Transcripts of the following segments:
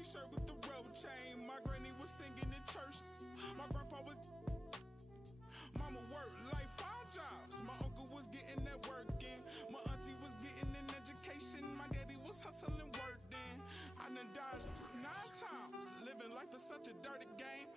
t-shirt with the rebel chain. My granny was singing in church. My grandpa was... Mama worked like 5 jobs. My uncle was getting that work in. My auntie was getting an education. My daddy was hustling work then. I done dodged 9 times. Living life is such a dirty game.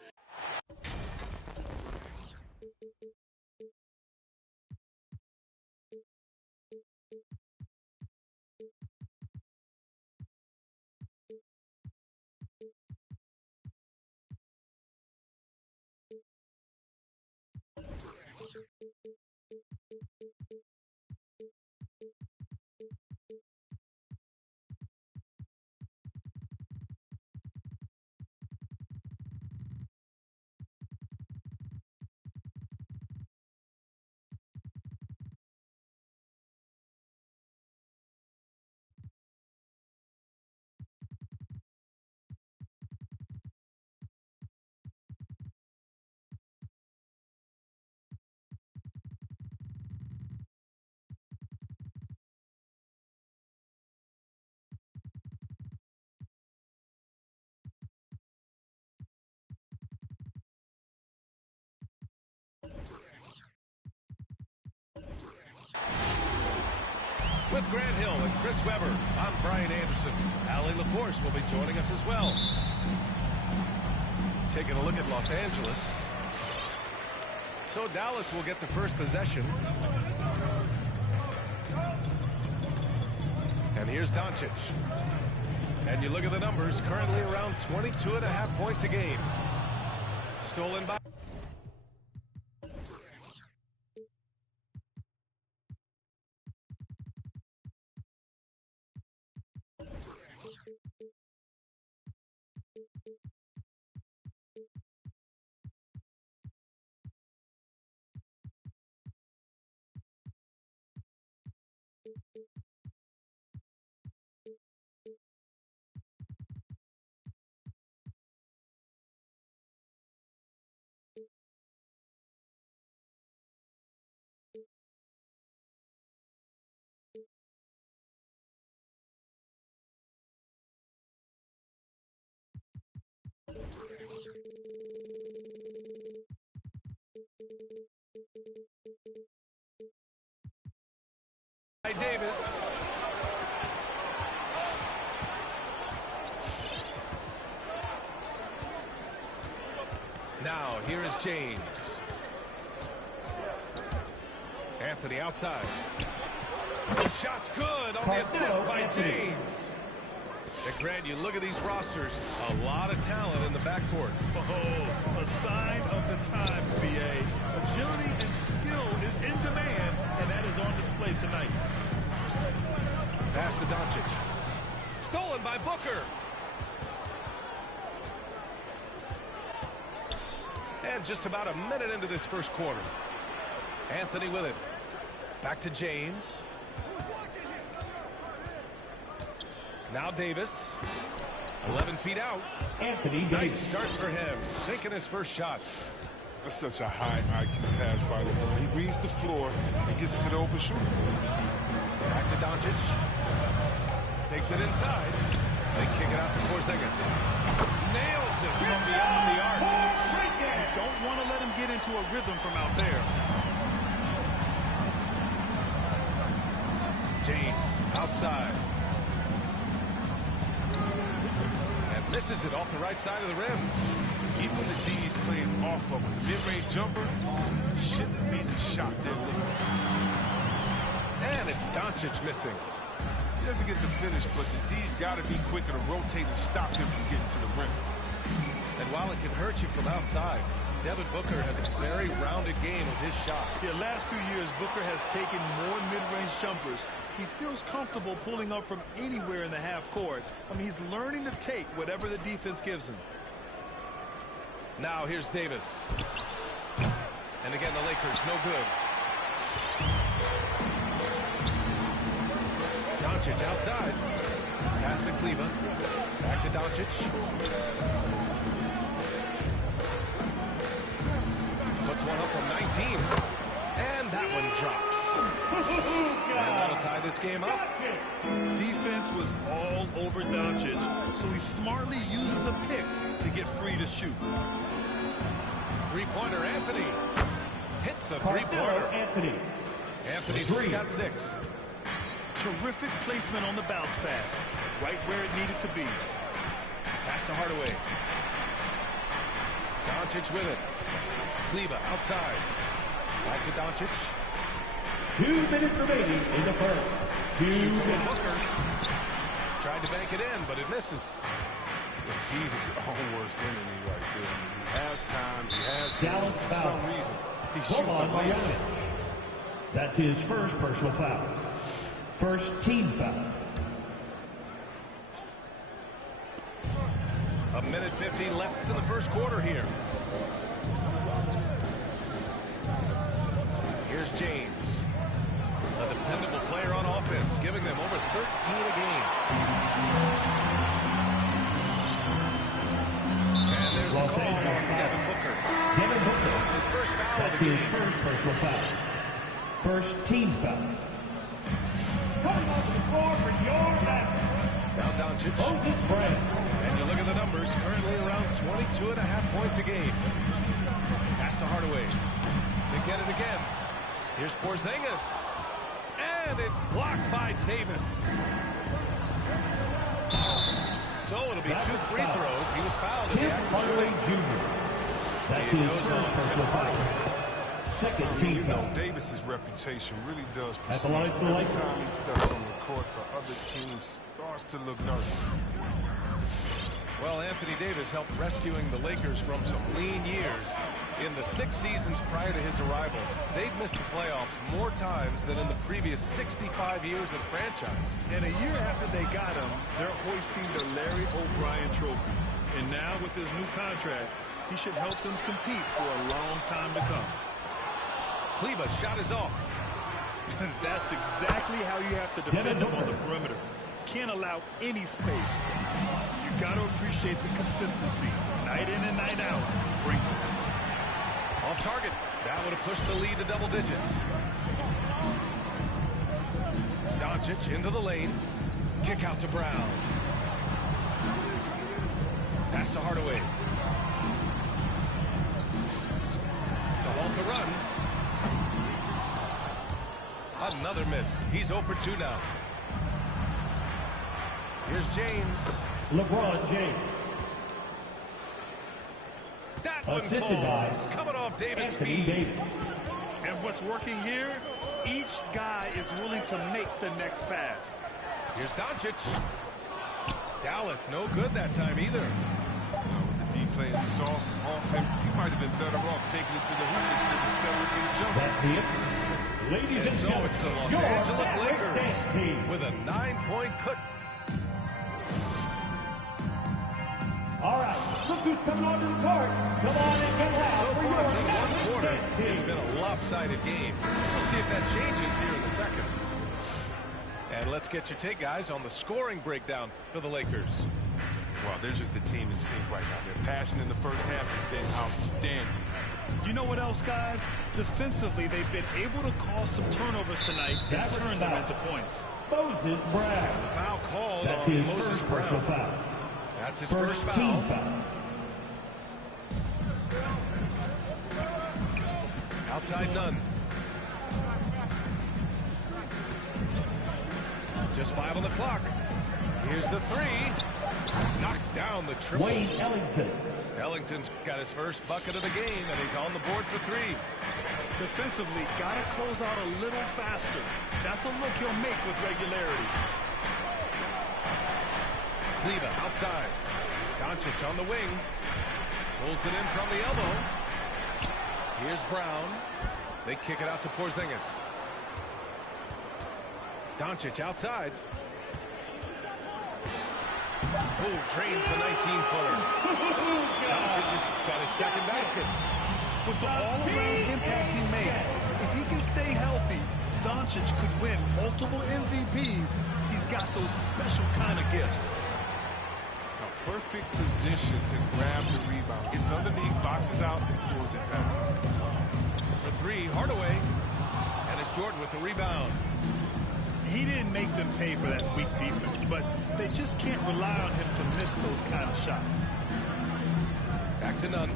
With Grant Hill and Chris Webber, I'm Brian Anderson. Allie LaForce will be joining us as well. Taking a look at Los Angeles. So Dallas will get the first possession. And here's Doncic. And you look at the numbers, currently around 22.5 points a game. Stolen by... Davis. Now, here is James. Anthony outside. Shot's good on the assist by James. And Grant, you look at these rosters, a lot of talent in the backcourt. Oh, a sign of the times, B.A. Agility and skill is in demand, and that is on display tonight. Pass to Doncic. Stolen by Booker. And just about a minute into this first quarter. Anthony with it. Back to James. Now Davis. 11 feet out. Anthony Davis. Nice start for him. Sinking his first shot. That's such a high IQ pass by LeBron. He reads the floor and gets it to the open shooter. Back to Doncic. Takes it inside. They kick it out to Porzingis. Nails it from beyond the arc. You don't want to let him get into a rhythm from out there. James outside. And misses it off the right side of the rim. Even when the D's playing off of a mid-range jumper, shouldn't be the shot they're looking for. And it's Doncic missing. He doesn't get the finish, but the D's got to be quicker to rotate and stop him from getting to the rim. And while it can hurt you from outside, Devin Booker has a very rounded game with his shot. Yeah, last few years, Booker has taken more mid-range jumpers. He feels comfortable pulling up from anywhere in the half court. I mean, he's learning to take whatever the defense gives him. Now here's Davis. And again, the Lakers, no good. Doncic outside. Pass to Cleveland. Back to Doncic. Puts one up from 19. And that one drops. And that'll tie this game up. Defense was all over Doncic, so he smartly uses a pick to get free to shoot. Three-pointer, Anthony. Hits a three-pointer. Anthony's got 6. Terrific placement on the bounce pass, right where it needed to be. Pass to Hardaway. Doncic with it. Kleber outside. Back to Doncic. 2 minutes remaining in the first. Shoots with Booker. Tried to bank it in, but it misses. He's his own worst enemy right there. He has time. He has Dallas for foul. some reason. He shoots Boban a late. Marjanovic. That's his first personal foul. First team foul. A minute 50 left in the first quarter here. Here's James. A dependable player on offense, giving them over 13 a game. And there's the call on Devin Booker. Devin Booker. That's his first foul That's of the his game. first personal foul. First team foul. Coming onto the floor for your back. Now Doncic. Moses Brown. And you look at the numbers, currently around 22.5 points a game. Pass to Hardaway. They get it again. Here's Porzingis. And it's blocked by Davis. So it'll be 2 free throws. He was fouled in the Tim act of Hardaway shooting. Jr. That's He his goes first on personal Tim foul. Hardaway. Second You team know, foul. Davis's reputation really does At the precede. line for the Every Lakers. time he steps on the court, the other team starts to look nervous. Well, Anthony Davis helped rescuing the Lakers from some lean years. In the 6 seasons prior to his arrival, they'd missed the playoffs more times than in the previous 65 years of the franchise. And a year after they got him, they're hoisting the Larry O'Brien trophy. And now with his new contract, he should help them compete for a long time to come. Kleber shot is off. That's exactly how you have to defend him on the perimeter. Can't allow any space. You got to appreciate the consistency. Night in and night out brings it. Off target. That would have pushed the lead to double digits. Doncic into the lane. Kick out to Brown. Pass to Hardaway. To halt the run. Another miss. He's 0 for 2 now. Here's James. LeBron James. That one Assisted falls. by Coming off Davis' Anthony feet. Davis. And what's working here, each guy is willing to make the next pass. Here's Doncic. Dallas, no good that time either. With the D playing soft off him, he might have been better off taking it to the hoop instead of 7-feet jump. That's it. Ladies and So gentlemen, it's the Los your Angeles Mavericks Lakers dance team. with a 9-point cut. All right, look who's coming onto the court. Come on and get loud So for far your through one Mavericks quarter, dance team. it's been a lopsided game. Let's see if that changes here in the second. And let's get your take, guys, on the scoring breakdown for the Lakers. Well, they're just a team in sync right now. Their passion in the first half has been outstanding. You know what else, guys? Defensively, they've been able to cause some turnovers tonight and That was turn them foul. into points. Moses Brown. The foul called That's on his Moses first personal Brown. foul. That's his First first team foul. foul. Outside none. Just 5 on the clock. Here's the 3. Knocks down the triple. Wayne Ellington. Ellington's got his first bucket of the game, and he's on the board for 3. Defensively, got to close out a little faster. That's a look he'll make with regularity. Kleber outside. Doncic on the wing. Pulls it in from the elbow. Here's Brown. They kick it out to Porzingis. Doncic outside. Oh, drains the 19-footer. Doncic has got his second basket. With the all-around impact he makes, if he can stay healthy, Doncic could win multiple MVPs. He's got those special kind of gifts. A perfect position to grab the rebound. Gets underneath, boxes out, and pulls it down. For 3, Hardaway. And it's Jordan with the rebound. He didn't make them pay for that weak defense, but they just can't rely on him to miss those kind of shots. Back to Nunn.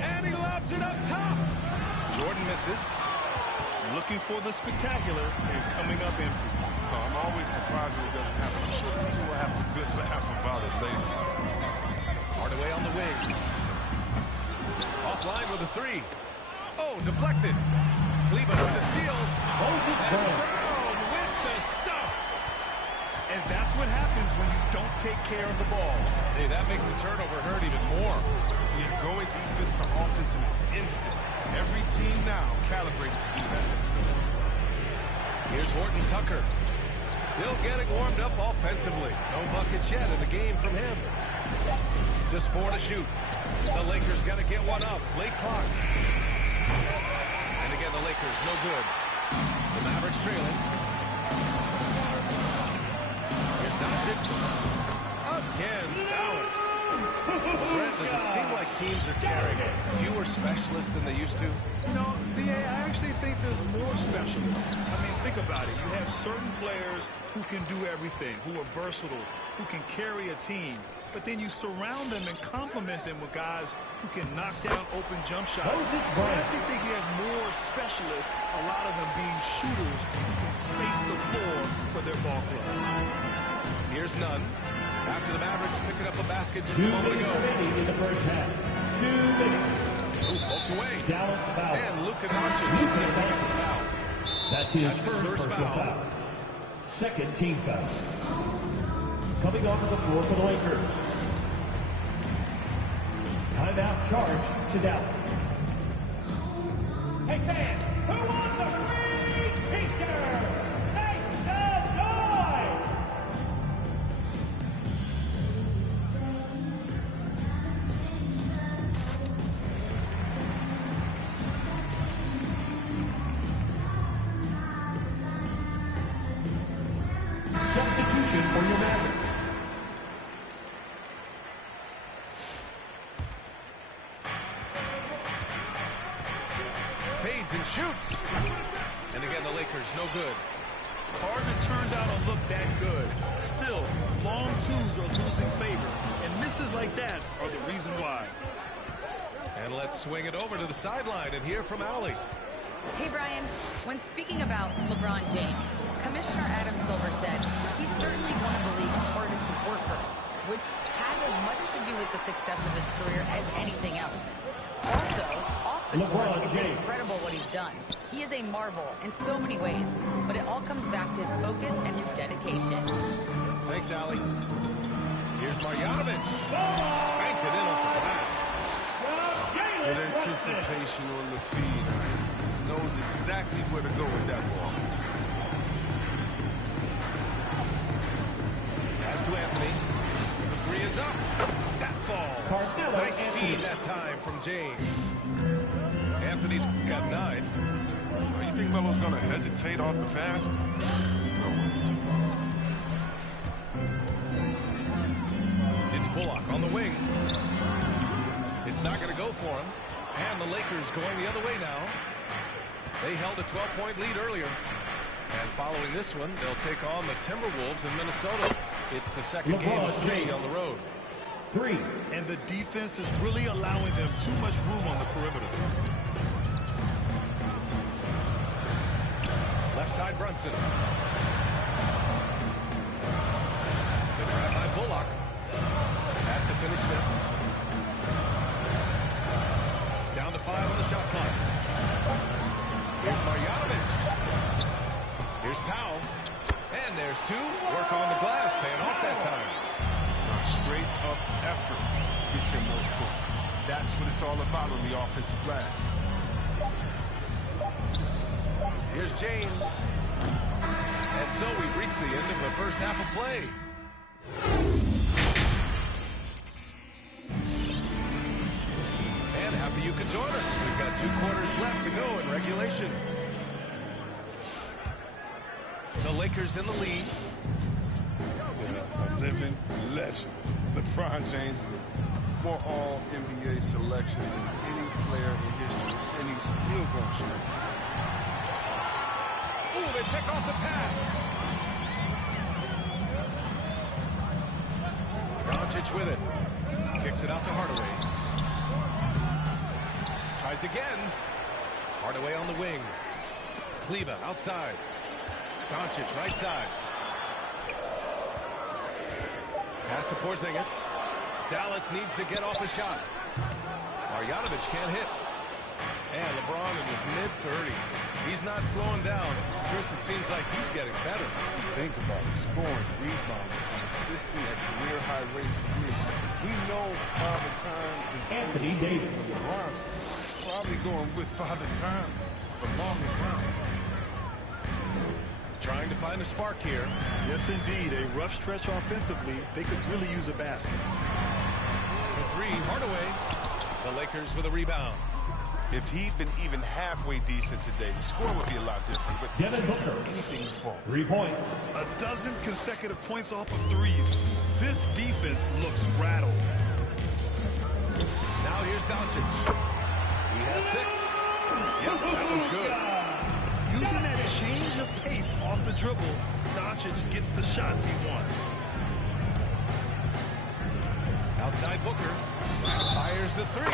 And he lobs it up top. Jordan misses. Looking for the spectacular and coming up empty. I'm always surprised when it doesn't happen. I'm sure these two will have a good laugh about it later. Hardaway on the wing. Offline with a three. Oh, deflected. Cleveland with the steal. And Brown with the stuff. And that's what happens when you don't take care of the ball. Hey, that makes the turnover hurt even more. Yeah, going defense to offense in an instant. Every team now calibrated to do that. Here's Horton Tucker. Still getting warmed up offensively. No buckets yet in the game from him. Just 4 to shoot. The Lakers got to get one up. Late clock. And again, the Lakers no good. The Mavericks trailing. Here's Doncic. Again, Dallas. Brent, does it seem like teams are carrying fewer specialists than they used to? You know, B.A., I actually think there's more specialists. I mean, think about it. You have certain players who can do everything, who are versatile, who can carry a team. But then you surround them and complement them with guys who can knock down open jump shots. So I actually think you have more specialists, a lot of them being shooters who can space the floor for their ball club. Here's Nunn. After the Mavericks picking up a basket just 2 a moment minutes ago. remaining in the first half. 2 minutes. Ooh, poked away. Dallas foul. And Luka Doncic is going to pick up the foul. That's his That's his first first personal foul. foul. Second team foul. Coming onto the floor for the Lakers. Timeout charge to Dallas. Hey fans, who wants a free t-shirt? Make some noise! Substitution for your Mavericks. Fades and shoots. And again, the Lakers no good. Hard to turn down a look that good. Still, long twos are losing favor, and misses like that are the reason why. And let's swing it over to the sideline and hear from Allie. Hey, Brian. When speaking about LeBron James, Commissioner Adam Silver said he's certainly one of the league's hardest workers, which has as much to do with the success of his career as anything else. Also, off the court, it's incredible what he's done. He is a marvel in so many ways, but it all comes back to his focus and his dedication. Thanks, Allie. Here's Marjanovic. Banked it in off the glass. With anticipation on the feed. Knows exactly where to go with that ball. Pass to Anthony. The three is up. That falls. Nice feed that time from James. Anthony's got 9. Oh, you think Melo's going to hesitate off the pass? No way. It's Bullock on the wing. It's not going to go for him. And the Lakers going the other way now. They held a 12-point lead earlier. And following this one, they'll take on the Timberwolves in Minnesota. It's the second game of 3 on the road. 3. And the defense is really allowing them too much room on the perimeter. Left side, Brunson. Good drive by Bullock. Pass to Finney Smith. Down to 5 on the shot clock. Here's Marjanovic. Here's Powell. And there's 2. Work on the glass, paying off that time. Straight up effort gets him those points. That's what it's all about on the offensive glass. Here's James. And so we've reached the end of the first half of play. And happy you could join us. We've got 2 quarters left to go in regulation. The Lakers in the lead. A living legend. LeBron James more All-NBA selections than any player in history, and he's still going straight. Ooh, they pick off the pass. Doncic with it. Kicks it out to Hardaway. Tries again. Hardaway on the wing. Kleba outside. Doncic right side. Pass to Porzingis. Dallas needs to get off a shot. Marjanovic can't hit. And LeBron in his mid-30s. He's not slowing down. Chris, it seems like he's getting better. Just think about it. Scoring, rebounding, and assisting at career-high rates of three. We know Father Time is Anthony Davis. LeBron's probably going with Father Time the longest rounds. Trying to find a spark here. Yes, indeed. A rough stretch offensively. They could really use a basket. For three, Hardaway. The Lakers with a rebound. If he'd been even halfway decent today, the score would be a lot different. But Devin Booker. anything to fall. 3 points. A dozen consecutive points off of threes. This defense looks rattled. Now here's Doncic. He has 6. Yep, that was good. Using that change of pace off the dribble, Doncic gets the shots he wants. Outside Booker. Fires the 3.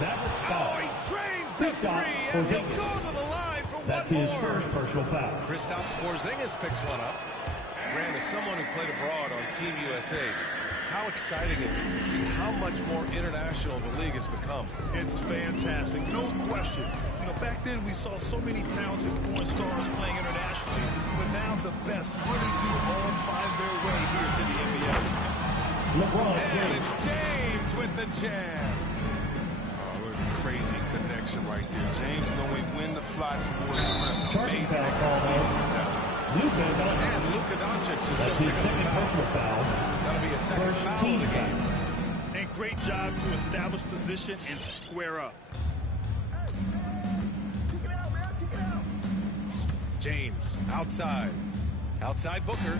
That was Oh, foul. he drains the Kristaps 3, and he'll Porzingis. go to the line for That's one his more. first personal foul. Kristaps Porzingis picks one up. Grant, as someone who played abroad on Team USA, how exciting is it to see how much more international the league has become? It's fantastic, no question. You know, back then we saw so many talented foreign stars playing internationally, but now the best really do all find their way here to the NBA. LeBron And James. it's James with the jam. Oh, what a crazy connection right there. James knowing when to fly towards the rim. Charging Amazing. foul called on Luka Doncic. And Luka Doncic is That's going his to pick up second the foul. personal foul. That'll be a second First foul team of the foul. game. And great job to establish position and square up. James outside. Outside Booker.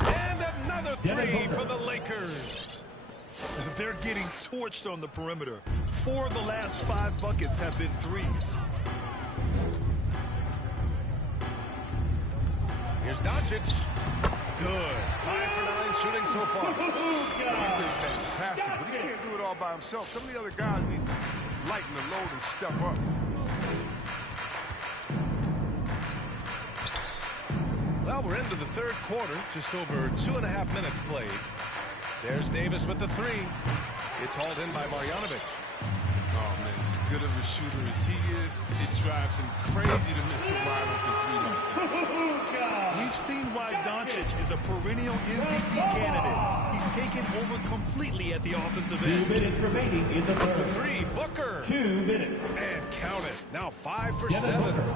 And another Devin 3 Booker. for the Lakers. They're getting torched on the perimeter. 4 of the last 5 buckets have been threes. Here's Doncic. Good. 5 for 9 shooting so far. He's been fantastic, but he can't do it all by himself. Some of the other guys need to lighten the load and step up. Well, we're into the third quarter. Just over 2.5 minutes played. There's Davis with the 3. It's hauled in by Marjanovic. Oh, man, as good of a shooter as he is, it drives him crazy to miss a wide open 3 like that. We've seen why Doncic is a perennial MVP candidate. He's taken over completely at the offensive 2 end. minutes remaining in the third. 3, Booker. 2 minutes. And count it. Now 5 for Devin 7. Booker.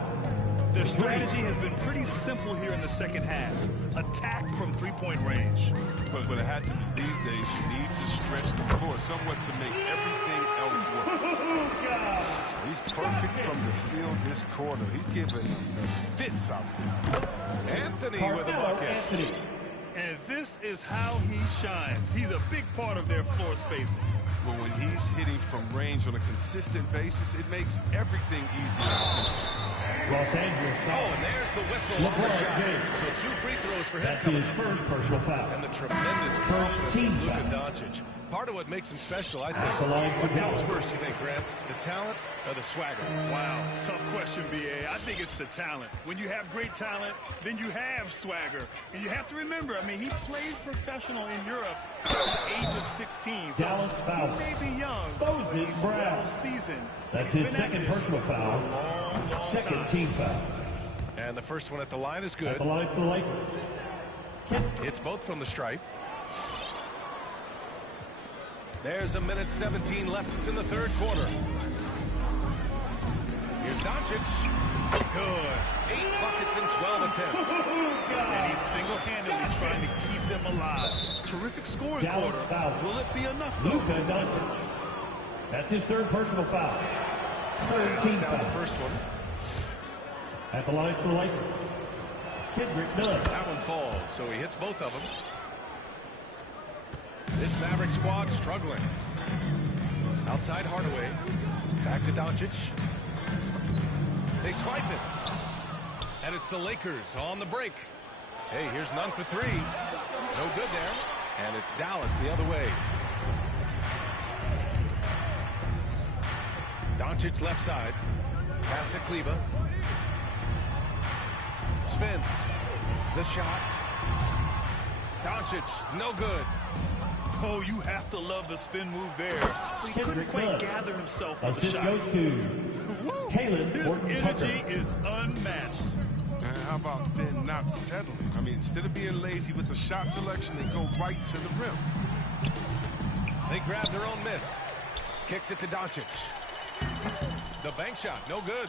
Their strategy has been pretty simple here in the second half. Attack from three-point range. But it had to be these days. You need to stretch the floor somewhat to make everything else work. He's perfect from the field this quarter. He's giving them fits out there. Anthony with a Carmelo bucket. Anthony. And this is how he shines. He's a big part of their floor spacing. But when he's hitting from range on a consistent basis, it makes everything easier offensively. Los Angeles Oh, foul. and there's the whistle on the LeBron shot. James. So 2 free throws for him That's coming his up. first personal foul. And the tremendous confidence team of Luka foul. Doncic. Part of what makes him special, I At the think. line for What comes Dallas. first, you think, Grant? The talent or the swagger? Wow, tough question, B.A. I think it's the talent. When you have great talent, then you have swagger. And you have to remember, I mean, he played professional in Europe at the age of 16. So Dallas foul. he may be young, Moses but he's Brown. well seasoned. That's He's his been at second this personal for a foul. long Second time. team foul. And the first one at the line is At good. the line for the Lakers. It's both from the stripe. There's a minute 17 left in the third quarter. Here's Doncic. Good. 8 buckets in 12 attempts. And he's single-handedly trying to keep them alive. Terrific scoring Dallas quarter. foul. Will it be enough, though? Luka Doncic. That's his third personal foul. Third team Knocks down the foul. first one. At the line for the Lakers. Kendrick Nunn. That one falls, so he hits both of them. This Maverick squad struggling. Outside Hardaway. Back to Doncic. They swipe it. And it's the Lakers on the break. Hey, here's none for three. No good there. And it's Dallas the other way. Doncic left side. Pass to Kleba. Spins. The shot. Doncic, no good. Oh, you have to love the spin move there. He couldn't quite gather himself for the Assist shot. goes to Taylor. His energy is unmatched. And how about then not settling? I mean, instead of being lazy with the shot selection, they go right to the rim. They grab their own miss. Kicks it to Doncic. The bank shot, no good.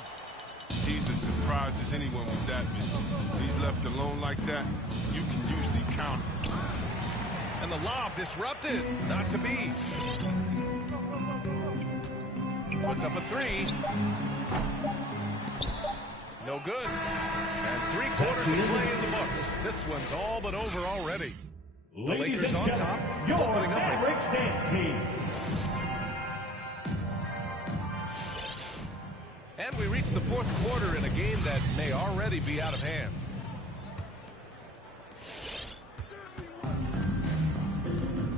He's as surprised as anyone with that miss. He's left alone like that, you can usually count him. And the lob disrupted. Not to be. Puts up a three. No good. And 3 quarters of play in the books. This one's all but over already. The Ladies Lakers and on gentlemen, top. your Opening up. Mavericks dance team. And we reach the 4th quarter in a game that may already be out of hand.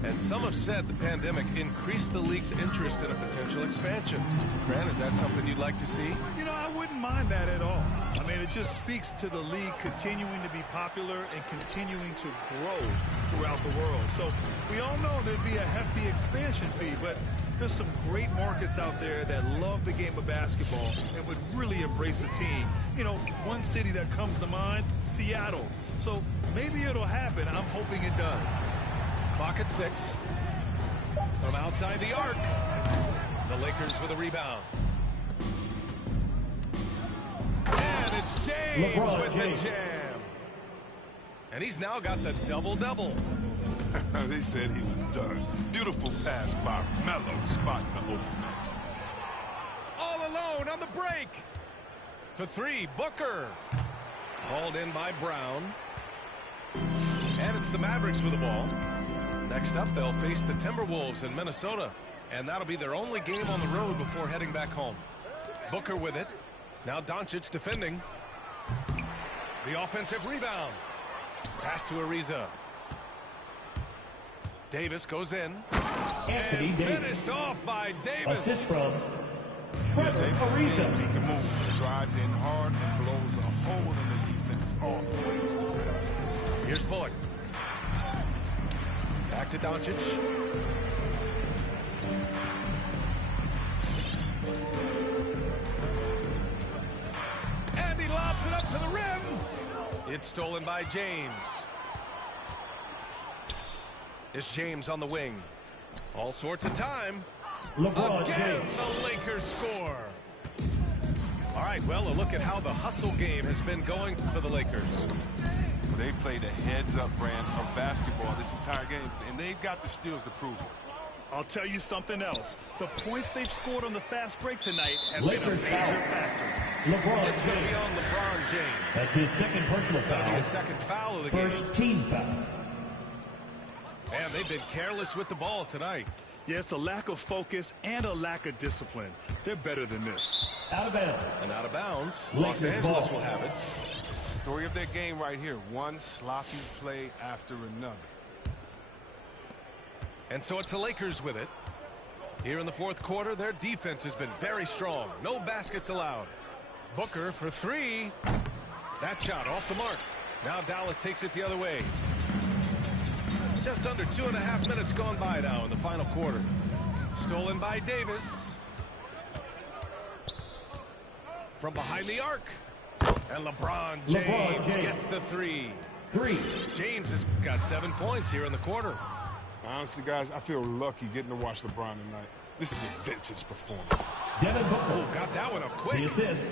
And some have said the pandemic increased the league's interest in a potential expansion. Grant, is that something you'd like to see? You know, I wouldn't mind that at all. I mean, it just speaks to the league continuing to be popular and continuing to grow throughout the world. So we all know there'd be a hefty expansion fee, but there's some great markets out there that love the game of basketball and would really embrace a team. You know, one city that comes to mind, Seattle. So maybe it'll happen. I'm hoping it does. Clock at 6. From outside the arc. The Lakers with a rebound. And it's James with the jam. And he's now got the double-double. They said he was done. Beautiful pass by Melo, spotting the open. All alone on the break. For 3, Booker. Hauled in by Brown. And it's the Mavericks with the ball. Next up, they'll face the Timberwolves in Minnesota. And that'll be their only game on the road before heading back home. Booker with it. Now Doncic defending. The offensive rebound. Pass to Ariza. Davis goes in. Anthony and Davis. finished off by Davis. Assist from Trevor Ariza. He can move. Drives in hard and blows a hole in the defense all the way to the rim. Here's Bullock. Back to Doncic. And he lobs it up to the rim. It's stolen by James. It's James on the wing. All sorts of time. LeBron Again, James. the Lakers score. All right, well, a look at how the hustle game has been going for the Lakers. They played a heads-up brand of basketball this entire game, and they've got the steals to prove it. I'll tell you something else. The points they've scored on the fast break tonight have Lakers been a major foul. factor. LeBron It's going to be James. on LeBron James. That's his second personal That'll be foul. his second foul of the game. First team foul. Man, they've been careless with the ball tonight. Yeah, it's a lack of focus and a lack of discipline. They're better than this. Out of bounds. And out of bounds, Lakers Los Angeles ball. will have it. Story of their game right here. One sloppy play after another. And so it's the Lakers with it. Here in the 4th quarter, their defense has been very strong. No baskets allowed. Booker for 3. That shot off the mark. Now Dallas takes it the other way. Just under 2.5 minutes gone by now in the final quarter. Stolen by Davis. From behind the arc. And LeBron James gets the 3. 3. James has got 7 points here in the quarter. Honestly, guys, I feel lucky getting to watch LeBron tonight. This is a vintage performance. Devin Booker. Oh, got that one up The quick. assist.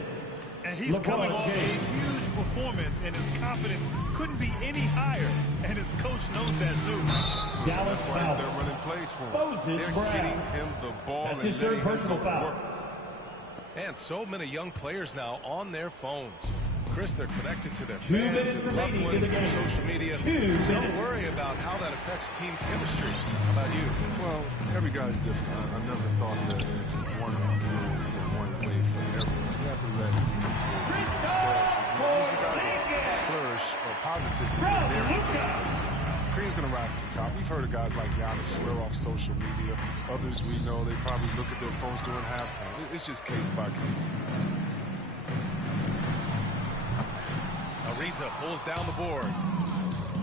And he's LeBron coming off a James. huge performance, and his confidence couldn't be any higher. And his coach knows that, too. Dallas That's why foul. they're running plays for him. Moses They're Brown. getting him the ball That's and his letting third him personal go to foul. work. And so many young players now on their phones. Chris, they're connected to their fans and loved ones through social media. Some worry about how that affects team chemistry. How about you? Well, every guy's different. I never thought that it's one rule or one way for everyone. You have to let people themselves. These guys flourish or positively in their space. Kareem's going to rise to the top. We've heard of guys like Giannis swear off social media. Others we know, they probably look at their phones during halftime. It's just case by case. Ariza pulls down the board.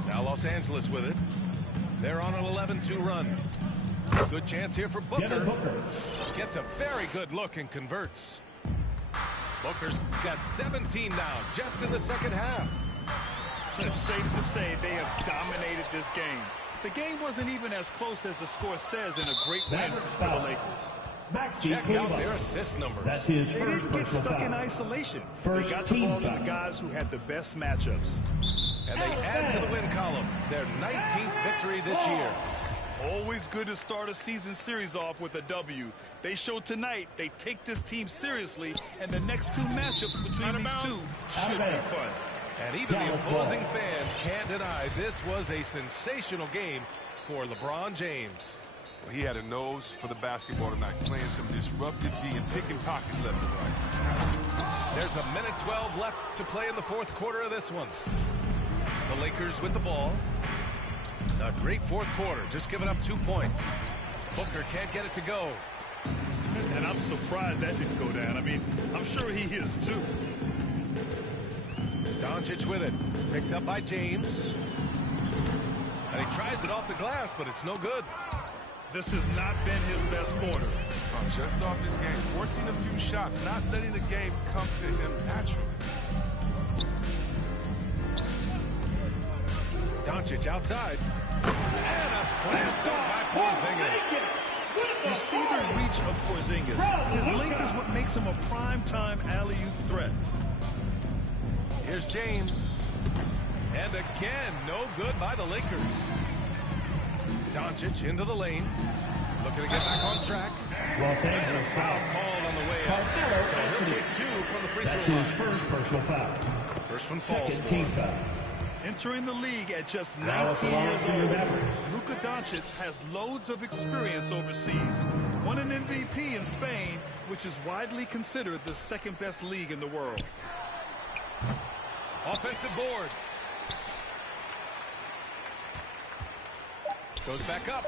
Now Los Angeles with it. They're on an 11-2 run. Good chance here for Booker. Gets a very good look and converts. Booker's got 17 now, just in the second half. It's safe to say they have dominated this game. The game wasn't even as close as the score says in a great win for the Lakers. Check out their assist numbers. That's his They first didn't get personal stuck foul. in isolation. First They got the team ball to foul. the guys who had the best matchups. And they add to the win column. Their 19th victory this year. Always good to start a season series off with a W. They showed tonight they take this team seriously, and the next two matchups between these two should be fun. And even the opposing fans can't deny this was a sensational game for LeBron James. Well, he had a nose for the basketball tonight, playing some disruptive D and picking pockets left and right. There's a minute 12 left to play in the fourth quarter of this one. The Lakers with the ball. A great fourth quarter, just giving up 2 points. Booker can't get it to go. And I'm surprised that didn't go down. I mean, I'm sure he is too. Doncic with it. Picked up by James. And he tries it off the glass, but it's no good. This has not been his best quarter. Just off this game, forcing a few shots, not letting the game come to him naturally. Doncic outside. And a slam dunk by Porzingis. You see the reach of Porzingis. His length is what makes him a prime-time alley-oop threat. Here's James. And again, no good by the Lakers. Doncic into the lane. Looking to get back on track. Los And a Angeles foul foul. called on the way up. So he'll take 2 from the free That's throw his line. first personal foul. First one falls Second for team him. foul. Entering the league at just Now it's 19 years allowed for your old, Mavericks. Luka Doncic has loads of experience overseas. Won an MVP in Spain, which is widely considered the second-best league in the world. Offensive board. Goes back up.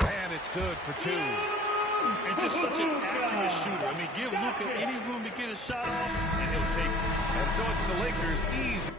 And it's good for 2. And just such an accurate shooter. I mean, give Luka any room to get a shot off, and he'll take it. And so it's the Lakers' easy.